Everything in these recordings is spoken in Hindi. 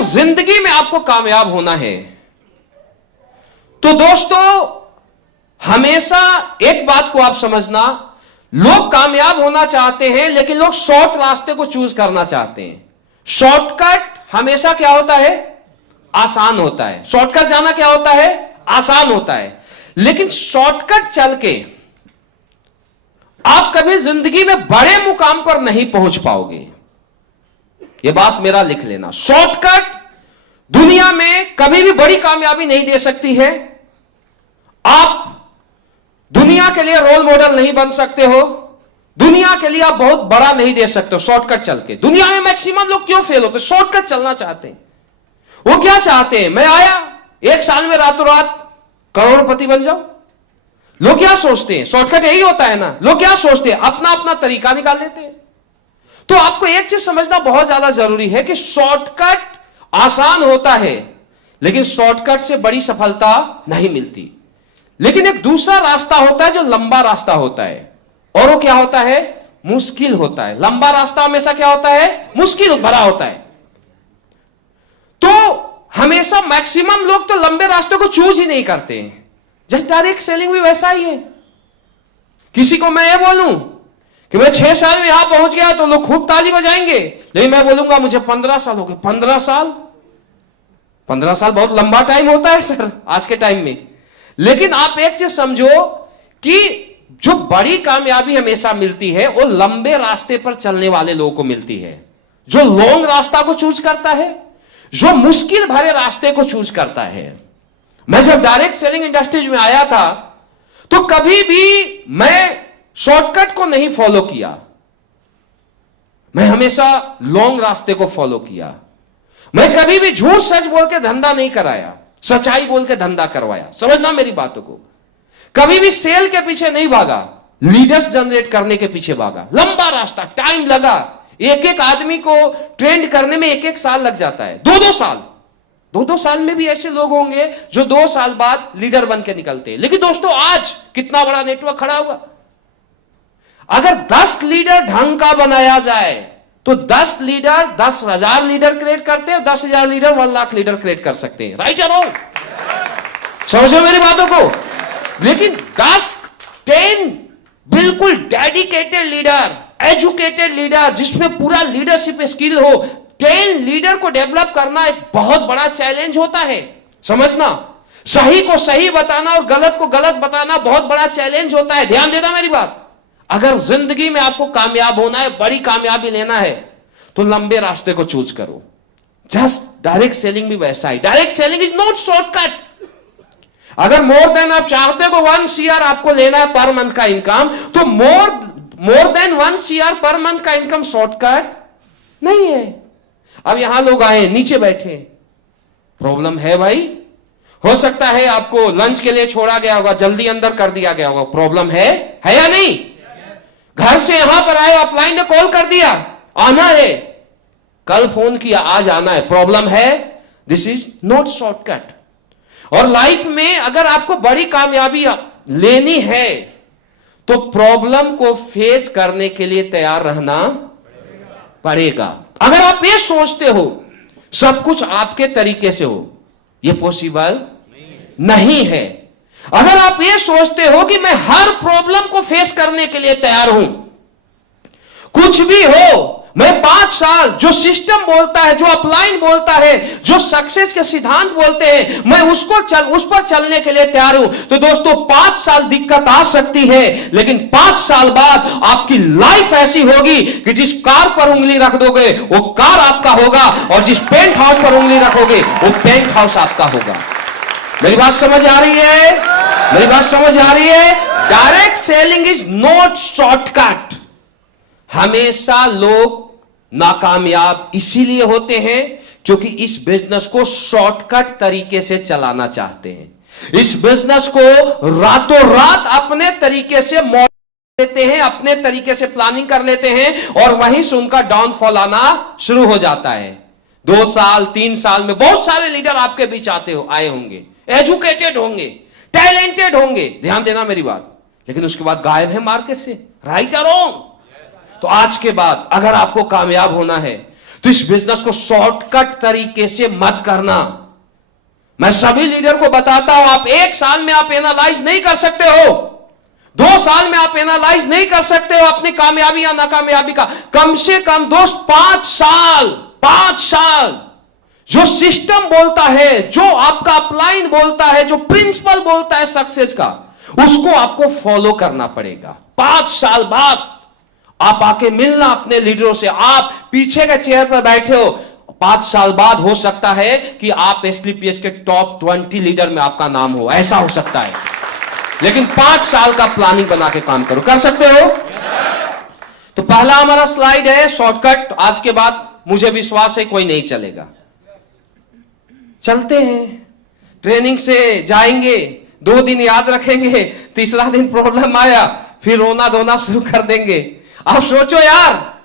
अगर जिंदगी में आपको कामयाब होना है तो दोस्तों हमेशा एक बात को आप समझना, लोग कामयाब होना चाहते हैं लेकिन लोग शॉर्ट रास्ते को चूज करना चाहते हैं। शॉर्टकट हमेशा क्या होता है? आसान होता है। शॉर्टकट जाना क्या होता है? आसान होता है। लेकिन शॉर्टकट चल के आप कभी जिंदगी में बड़े मुकाम पर नहीं पहुंच पाओगे। यह बात मेरा लिख लेना। शॉर्टकट दुनिया में कभी भी बड़ी कामयाबी नहीं दे सकती है। आप दुनिया के लिए रोल मॉडल नहीं बन सकते हो, दुनिया के लिए आप बहुत बड़ा नहीं दे सकते हो शॉर्टकट चल के। दुनिया में मैक्सिमम लोग क्यों फेल होते? शॉर्टकट चलना चाहते हैं। वो क्या चाहते हैं? मैं आया, एक साल में रातों रात करोड़पति बन जाऊं। लोग क्या सोचते हैं? शॉर्टकट यही होता है ना। लोग क्या सोचते हैं? अपना अपना तरीका निकाल लेते हैं। तो आपको एक चीज समझना बहुत ज्यादा जरूरी है कि शॉर्टकट आसान होता है लेकिन शॉर्टकट से बड़ी सफलता नहीं मिलती। लेकिन एक दूसरा रास्ता होता है जो लंबा रास्ता होता है, और वो क्या होता है? मुश्किल होता है। लंबा रास्ता हमेशा क्या होता है? मुश्किल भरा होता है। तो हमेशा मैक्सिमम लोग तो लंबे रास्ते को चूज ही नहीं करते हैं। जस्ट डायरेक्ट सेलिंग भी वैसा ही है। किसी को मैं ये बोलूं कि मैं 6 साल में यहां पहुंच गया तो लोग खूब ताली बजाएंगे, लेकिन मैं बोलूंगा मुझे 15 साल हो गए। 15 साल बहुत लंबा टाइम होता है सर आज के टाइम में। लेकिन आप एक चीज समझो कि जो बड़ी कामयाबी हमेशा मिलती है वो लंबे रास्ते पर चलने वाले लोगों को मिलती है, जो लॉन्ग रास्ता को चूज करता है, जो मुश्किल भरे रास्ते को चूज करता है। मैं जब डायरेक्ट सेलिंग इंडस्ट्रीज में आया था तो कभी भी मैं शॉर्टकट को नहीं फॉलो किया। मैं हमेशा लॉन्ग रास्ते को फॉलो किया। मैं कभी भी झूठ सच बोल के धंधा नहीं कराया, सच्चाई बोल के धंधा करवाया। समझना मेरी बातों को। कभी भी सेल के पीछे नहीं भागा, लीडर्स जनरेट करने के पीछे भागा। लंबा रास्ता, टाइम लगा। एक एक आदमी को ट्रेंड करने में 1-1 साल लग जाता है, 2-2 साल। 2-2 साल में भी ऐसे लोग होंगे जो 2 साल बाद लीडर बन के निकलते हैं। लेकिन दोस्तों आज कितना बड़ा नेटवर्क खड़ा हुआ। अगर 10 लीडर ढंग का बनाया जाए तो 10 लीडर 10,000 लीडर क्रिएट करते हैं, 10,000 लीडर 1 लाख लीडर क्रिएट कर सकते हैं। राइट या रॉन्ग? समझो मेरी बातों को। लेकिन 10 बिल्कुल डेडिकेटेड लीडर, एजुकेटेड लीडर, जिसमें पूरा लीडरशिप स्किल हो, 10 लीडर को डेवलप करना एक बहुत बड़ा चैलेंज होता है। समझना, सही को सही बताना और गलत को गलत बताना बहुत बड़ा चैलेंज होता है। ध्यान देना मेरी बात। अगर जिंदगी में आपको कामयाब होना है, बड़ी कामयाबी लेना है, तो लंबे रास्ते को चूज करो। जस्ट डायरेक्ट सेलिंग भी वैसा ही। Direct selling is not shortcut. अगर मोर देन आप चाहते हो 1 CR आपको लेना है पर मंथ का इनकम, तो more than 1 CR per month का इनकम शॉर्टकट नहीं है। अब यहां लोग आए, नीचे बैठे, प्रॉब्लम है भाई। हो सकता है आपको लंच के लिए छोड़ा गया होगा, जल्दी अंदर कर दिया गया होगा। प्रॉब्लम है या नहीं? घर से यहां पर आए, अपलाइन ने कॉल कर दिया, आना है, कल फोन किया, आज आना है। प्रॉब्लम है? This is not shortcut. और लाइफ में अगर आपको बड़ी कामयाबी लेनी है तो प्रॉब्लम को फेस करने के लिए तैयार रहना पड़ेगा। अगर आप ये सोचते हो सब कुछ आपके तरीके से हो, ये पॉसिबल नहीं है। अगर आप ये सोचते हो कि मैं हर प्रॉब्लम को फेस करने के लिए तैयार हूं, कुछ भी हो, मैं 5 साल जो सिस्टम बोलता है, जो अपलाइन बोलता है, जो सक्सेस के सिद्धांत बोलते हैं, मैं उस पर चलने के लिए तैयार हूं, तो दोस्तों 5 साल दिक्कत आ सकती है, लेकिन 5 साल बाद आपकी लाइफ ऐसी होगी कि जिस कार पर उंगली रख दोगे वो कार आपका होगा, और जिस पेंट हाउस पर उंगली रखोगे वो पेंट हाउस आपका होगा। मेरी बात समझ आ रही है? मेरी बात समझ आ रही है? Direct selling is not shortcut. हमेशा लोग नाकामयाब इसीलिए होते हैं क्योंकि इस बिजनेस को शॉर्टकट तरीके से चलाना चाहते हैं। इस बिजनेस को रातों रात अपने तरीके से मॉडल लेते हैं, अपने तरीके से प्लानिंग कर लेते हैं, और वहीं से उनका डाउनफॉल आना शुरू हो जाता है। 2 साल 3 साल में बहुत सारे लीडर आपके बीच आए होंगे, एजुकेटेड होंगे, टैलेंटेड होंगे, ध्यान देना मेरी बात, लेकिन उसके बाद गायब है मार्केट से। राइट और रॉन्ग? तो आज के बाद अगर आपको कामयाब होना है तो इस बिजनेस को शॉर्टकट तरीके से मत करना। मैं सभी लीडर को बताता हूं, आप 1 साल में आप एनालाइज नहीं कर सकते हो, 2 साल में आप एनालाइज नहीं कर सकते हो अपनी कामयाबी या नाकामयाबी का। कम से कम दोस्त 5 साल जो सिस्टम बोलता है, जो आपका अपलाइन बोलता है, जो प्रिंसिपल बोलता है सक्सेस का, उसको आपको फॉलो करना पड़ेगा। 5 साल बाद आप आके मिलना अपने लीडरों से। आप पीछे के चेयर पर बैठे हो, 5 साल बाद हो सकता है कि आप एसलीपीएस के टॉप 20 लीडर में आपका नाम हो, ऐसा हो सकता है। लेकिन 5 साल का प्लानिंग बना के काम करो। कर सकते हो? तो पहला हमारा स्लाइड है शॉर्टकट। आज के बाद मुझे विश्वास है कोई नहीं चलेगा। चलते हैं, ट्रेनिंग से जाएंगे, 2 दिन याद रखेंगे, तीसरा दिन प्रॉब्लम आया, फिर रोना धोना शुरू कर देंगे। अब सोचो यार,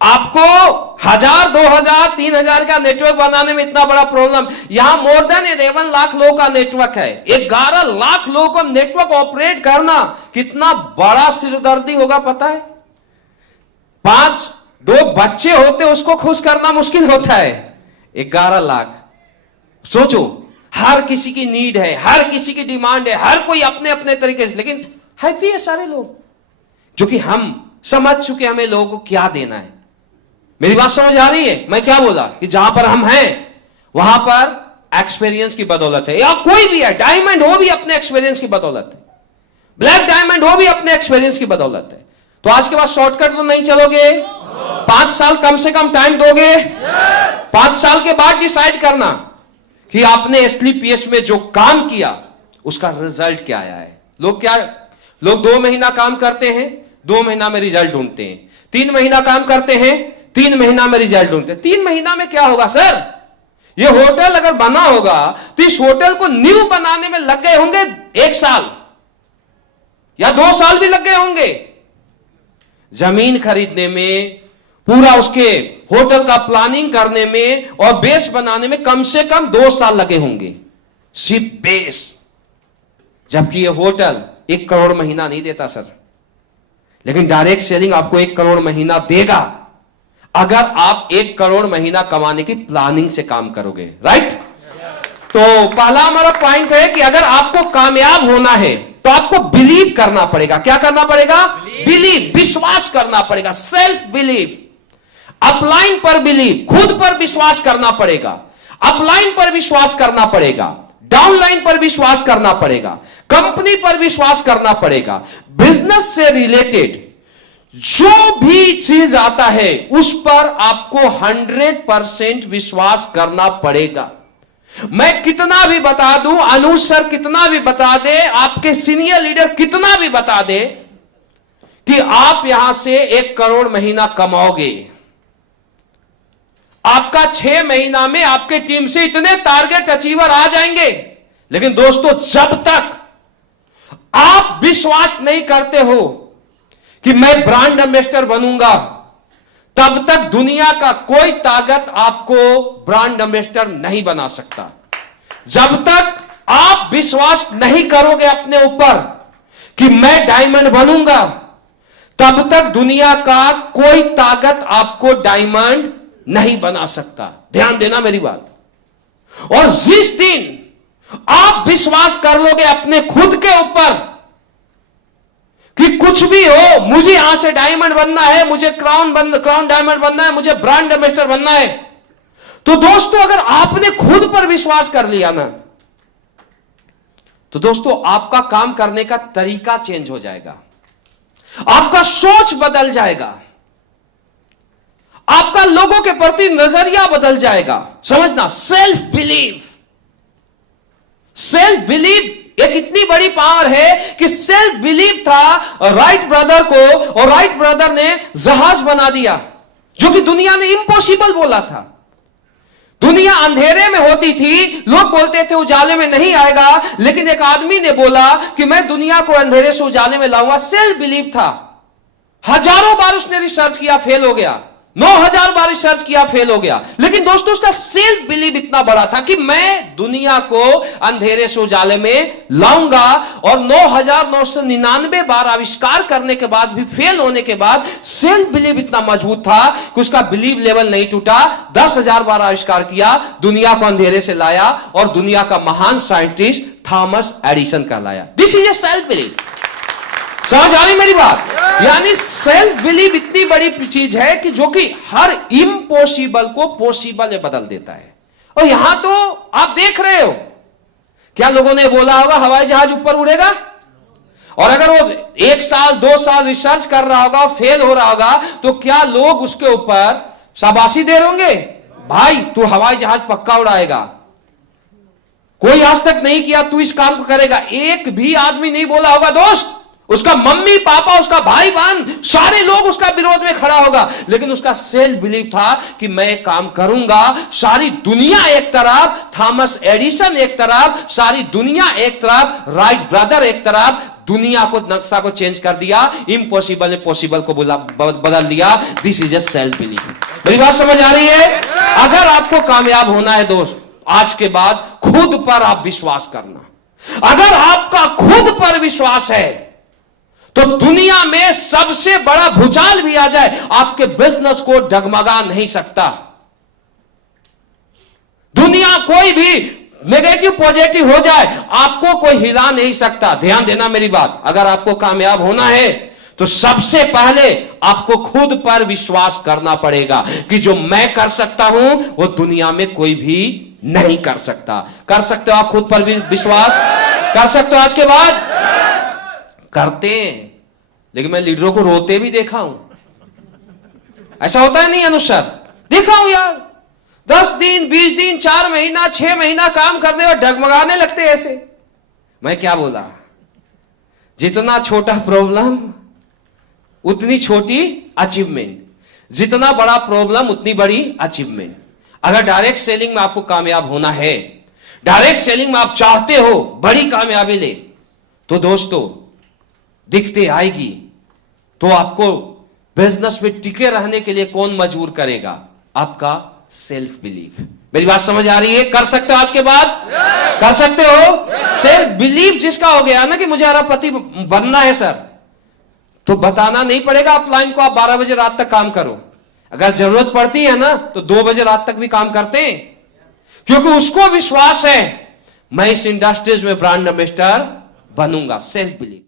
आपको 1000, 2000, 3000 का नेटवर्क बनाने में इतना बड़ा प्रॉब्लम, यहां मोर देन 11 लाख लोगों का नेटवर्क है। 11 लाख लोगों को नेटवर्क ऑपरेट करना कितना बड़ा सिरदर्दी होगा पता है? 2 बच्चे होते उसको खुश करना मुश्किल होता है, 11 लाख। सोचो, हर किसी की नीड है, हर किसी की डिमांड है, हर कोई अपने अपने तरीके से, लेकिन हैप्पी है सारे लोग, क्योंकि हम समझ चुके हमें लोगों को क्या देना है। मेरी बात समझ आ रही है? मैं क्या बोला कि जहां पर हम हैं वहां पर एक्सपीरियंस की बदौलत है, या कोई भी है, डायमंड हो भी अपने एक्सपीरियंस की बदौलत है, ब्लैक डायमंड हो भी अपने एक्सपीरियंस की बदौलत है। तो आज के बाद शॉर्टकट तो नहीं चलोगे? 5 साल कम से कम टाइम दोगे? 5 साल के बाद डिसाइड करना कि आपने एसलीपीएस में जो काम किया उसका रिजल्ट क्या आया है। लोग 2 महीना काम करते हैं, 2 महीना में रिजल्ट ढूंढते हैं, 3 महीना काम करते हैं, 3 महीना में रिजल्ट ढूंढते हैं। 3 महीना में क्या होगा सर? ये होटल अगर बना होगा तो इस होटल को न्यू बनाने में लग गए होंगे 1 साल या 2 साल भी लग गए होंगे। जमीन खरीदने में, पूरा उसके होटल का प्लानिंग करने में और बेस बनाने में कम से कम 2 साल लगे होंगे, सिर्फ बेस। जबकि ये होटल 1 करोड़ महीना नहीं देता सर, लेकिन डायरेक्ट सेलिंग आपको 1 करोड़ महीना देगा अगर आप 1 करोड़ महीना कमाने की प्लानिंग से काम करोगे। राइट? तो पहला हमारा पॉइंट है कि अगर आपको कामयाब होना है तो आपको बिलीव करना पड़ेगा। क्या करना पड़ेगा? बिलीव, विश्वास करना पड़ेगा, सेल्फ बिलीव। अपलाइन पर बिलीव, खुद पर विश्वास करना पड़ेगा, अपलाइन पर विश्वास करना पड़ेगा, डाउनलाइन पर विश्वास करना पड़ेगा, कंपनी पर विश्वास करना पड़ेगा। बिजनेस से रिलेटेड जो भी चीज आता है उस पर आपको 100% विश्वास करना पड़ेगा। मैं कितना भी बता दूं, अनुज सर कितना भी बता दे, आपके सीनियर लीडर कितना भी बता दे कि आप यहां से 1 करोड़ महीना कमाओगे, आपका 6 महीना में आपके टीम से इतने टारगेट अचीवर आ जाएंगे। लेकिन दोस्तों, जब तक आप विश्वास नहीं करते हो कि मैं ब्रांड एम्बेसडर बनूंगा, तब तक दुनिया का कोई ताकत आपको ब्रांड एम्बेसडर नहीं बना सकता। जब तक आप विश्वास नहीं करोगे अपने ऊपर कि मैं डायमंड बनूंगा, तब तक दुनिया का कोई ताकत आपको डायमंड नहीं बना सकता। ध्यान देना मेरी बात। और जिस दिन आप विश्वास कर लोगे अपने खुद के ऊपर कि कुछ भी हो, मुझे यहां से डायमंड बनना है, मुझे क्राउन डायमंड बनना है, मुझे ब्रांड एम्बेसडर बनना है, तो दोस्तों अगर आपने खुद पर विश्वास कर लिया ना, तो दोस्तों आपका काम करने का तरीका चेंज हो जाएगा, आपका सोच बदल जाएगा, आपका लोगों के प्रति नजरिया बदल जाएगा। समझना, सेल्फ बिलीव एक इतनी बड़ी पावर है कि सेल्फ बिलीव था राइट ब्रदर को, और राइट ब्रदर ने जहाज बना दिया जो कि दुनिया ने इम्पॉसिबल बोला था। दुनिया अंधेरे में होती थी, लोग बोलते थे उजाले में नहीं आएगा, लेकिन एक आदमी ने बोला कि मैं दुनिया को अंधेरे से उजाले में लाऊंगा। सेल्फ बिलीव था। हजारों बार उसने रिसर्च किया, फेल हो गया, 9,000 बार रिसर्च किया, फेल हो गया। लेकिन दोस्तों उसका सेल्फ बिलीव इतना बड़ा था कि मैं दुनिया को अंधेरे से उजाले में लाऊंगा। और 9,999 बार आविष्कार करने के बाद भी फेल होने के बाद सेल्फ बिलीव इतना मजबूत था कि उसका बिलीव लेवल नहीं टूटा। 10,000 बार आविष्कार किया, दुनिया को अंधेरे से लाया और दुनिया का महान साइंटिस्ट थॉमस एडिसन कहलाया। This is a self believe. समझ आ रही मेरी बात? यानी सेल्फ बिलीव इतनी बड़ी चीज है कि जो कि हर इम्पॉसिबल को पॉसिबल में बदल देता है। और यहां तो आप देख रहे हो, क्या लोगों ने बोला होगा हवाई जहाज ऊपर उड़ेगा? और अगर वो 1 साल 2 साल रिसर्च कर रहा होगा, फेल हो रहा होगा, तो क्या लोग उसके ऊपर शाबाशी दे होंगे, भाई तू हवाई जहाज पक्का उड़ाएगा, कोई आज तक नहीं किया, तू इस काम को करेगा? एक भी आदमी नहीं बोला होगा दोस्त। उसका मम्मी पापा, उसका भाई बहन, सारे लोग उसका विरोध में खड़ा होगा। लेकिन उसका सेल्फ बिलीव था कि मैं काम करूंगा। सारी दुनिया एक तरफ, थॉमस एडिसन एक तरफ, सारी दुनिया एक तरफ, राइट ब्रदर एक तरफ, दुनिया को नक्शा को चेंज कर दिया, इम्पॉसिबल ने पॉसिबल को बदल दिया। This is a self believe. मेरी बात समझ आ रही है? अगर आपको कामयाब होना है दोस्त, आज के बाद खुद पर आप विश्वास करना। अगर आपका खुद पर विश्वास है तो दुनिया में सबसे बड़ा भूचाल भी आ जाए, आपके बिजनेस को डगमगा नहीं सकता। दुनिया कोई भी नेगेटिव पॉजिटिव हो जाए, आपको कोई हिला नहीं सकता। ध्यान देना मेरी बात। अगर आपको कामयाब होना है तो सबसे पहले आपको खुद पर विश्वास करना पड़ेगा कि जो मैं कर सकता हूं वो दुनिया में कोई भी नहीं कर सकता। कर सकते हो आप खुद पर भी विश्वास? कर सकते हो आज के बाद? करते हैं, लेकिन मैं लीडरों को रोते भी देखा हूं। ऐसा होता है नहीं अनुसार? देखा हूं यार, 10 दिन 20 दिन 4 महीना 6 महीना काम करने और डगमगाने लगते ऐसे। मैं क्या बोला, जितना छोटा प्रॉब्लम उतनी छोटी अचीवमेंट, जितना बड़ा प्रॉब्लम उतनी बड़ी अचीवमेंट। अगर डायरेक्ट सेलिंग में आपको कामयाब होना है, डायरेक्ट सेलिंग में आप चाहते हो बड़ी कामयाबी ले, तो दोस्तों दिखते आएगी। तो आपको बिजनेस में टिके रहने के लिए कौन मजबूर करेगा? आपका सेल्फ बिलीव। मेरी बात समझ आ रही है? कर सकते हो आज के बाद? कर सकते हो? सेल्फ बिलीव जिसका हो गया ना कि मुझे अरबपति बनना है सर, तो बताना नहीं पड़ेगा आप लाइन को, आप 12 बजे रात तक काम करो। अगर जरूरत पड़ती है ना तो 2 बजे रात तक भी काम करते हैं, क्योंकि उसको विश्वास है मैं इस इंडस्ट्रीज में ब्रांड एम्बेसडर बनूंगा। Self believe.